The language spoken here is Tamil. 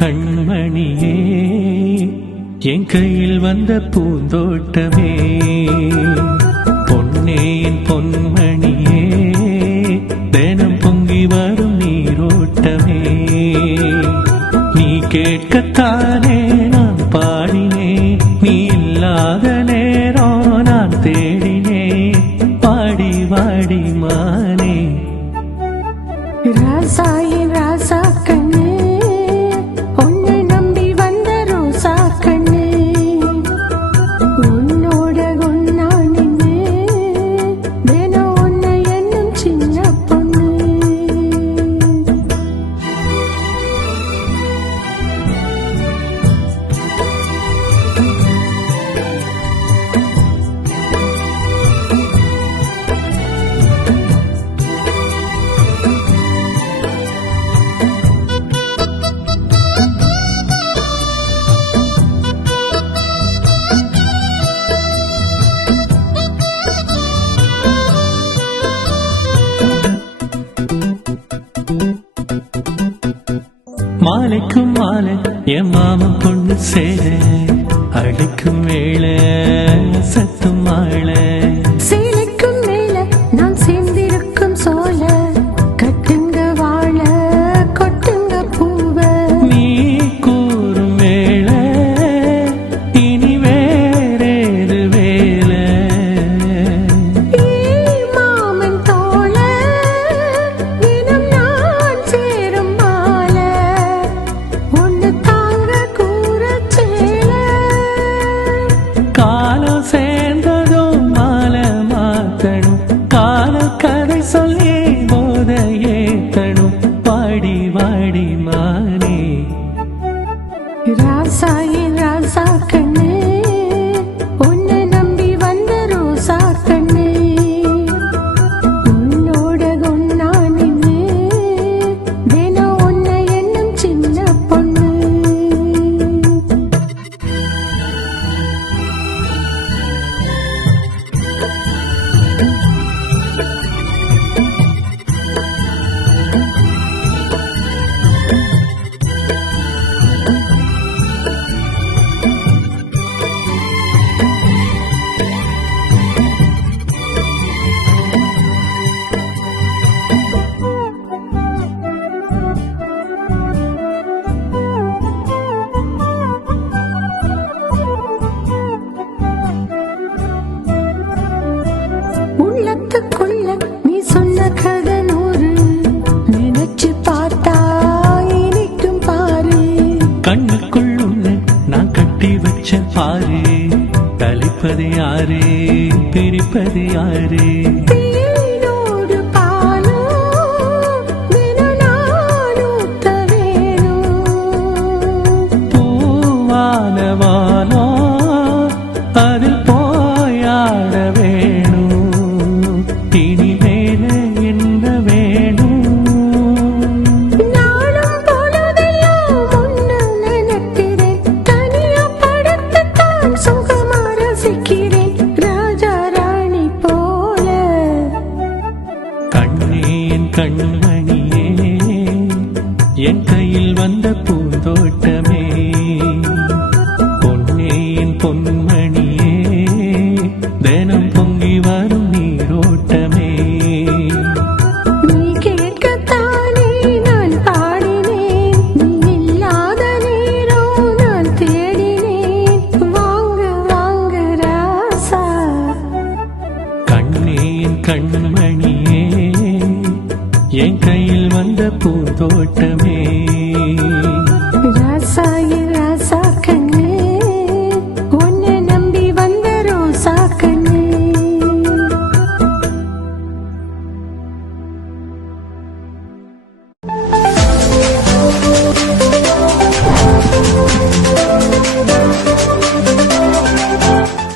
கண்மணியே என் கையில் வந்த பூந்தோட்டமே, பொன்னே என் பொன்மணியே, தினம் பொங்கி வரும் நீரோட்டமே. நீ கேட்கத்தானே நான் பாடினேன், நீ இல்லாத நேரம் நான் தேடினேன். பாடி வாடி மானே ராசாயே ராசா கண்ணே, உன்னை நம்பி வந்த ரோசா கண்ணே, உன்னோட ஒன்னா நின்று தினம் உன்னை என்னும் சின்ன பொண்ணு. மாலைக்கும் மாலை என் மாமன் பொண்ணு சேர, அழைக்கும் வேளை சத்தும் மாலை, சேலைக்கும் மேல நான் சேர்ந்திருக்கும் சோல, கட்டுங்க வாழ கொட்டுங்க பூவ. நீ கூறும் வேளை இனி வேறேது வேலை. மாமன் தோள தினம் நான் சேரும் மாலை, ஒன்னு தாங்க கூற சேல. காலம் சேர்ந்ததும் மாலை மாத்தணும், கால கதை சொல்லி போத ஏத்தணும். பாடி வாடி மானே ராசாயே ராசா கண்ணே, உன்னை நம்பி வந்த ரோசா கண்ணே, உன்னோட ஒன்னா நின்று தினம் உன்னை என்னும் சின்ன பொண்ணு. உள்ளத்துக்குள்ள நீ சொன்ன கதை நூறு, நினைச்சு பார்த்தா இனிக்கும் பாரு. கண்ணுக்குள் உன்னை நான் கட்டி வச்ச பாரு, கலைப்பது யாரு பிரிப்பது யாரு. தேனோடு பாலும் தினம் நான் ஊத்த வேணும். பூவானவானோ அதில் போயாட வேணும், இனிமேல என்ன வேணும். நானும் பொழுதெல்லாம் உன்னை நினைக்கிறேன், தனியா படுத்துத்தான் சுகமா ரசிக்கிறேன், ராஜா ராணி போல. கண்ணே என் கண்மணியே, என் கையில் வந்த பூந்தோட்டமே, பொன்னே என் பொன்மணியே, தினம் பொங்கி வரும் நீரோட்டமே. நீ கேட்கத்தானே நான் பாடினேன், நீ இல்லாத நேரம் நான் தேடினேன். வாங்க வாங்க ராசா. கண்ணே என் கண்மணியே, என் கையில் வந்த பூந்தோட்டமே.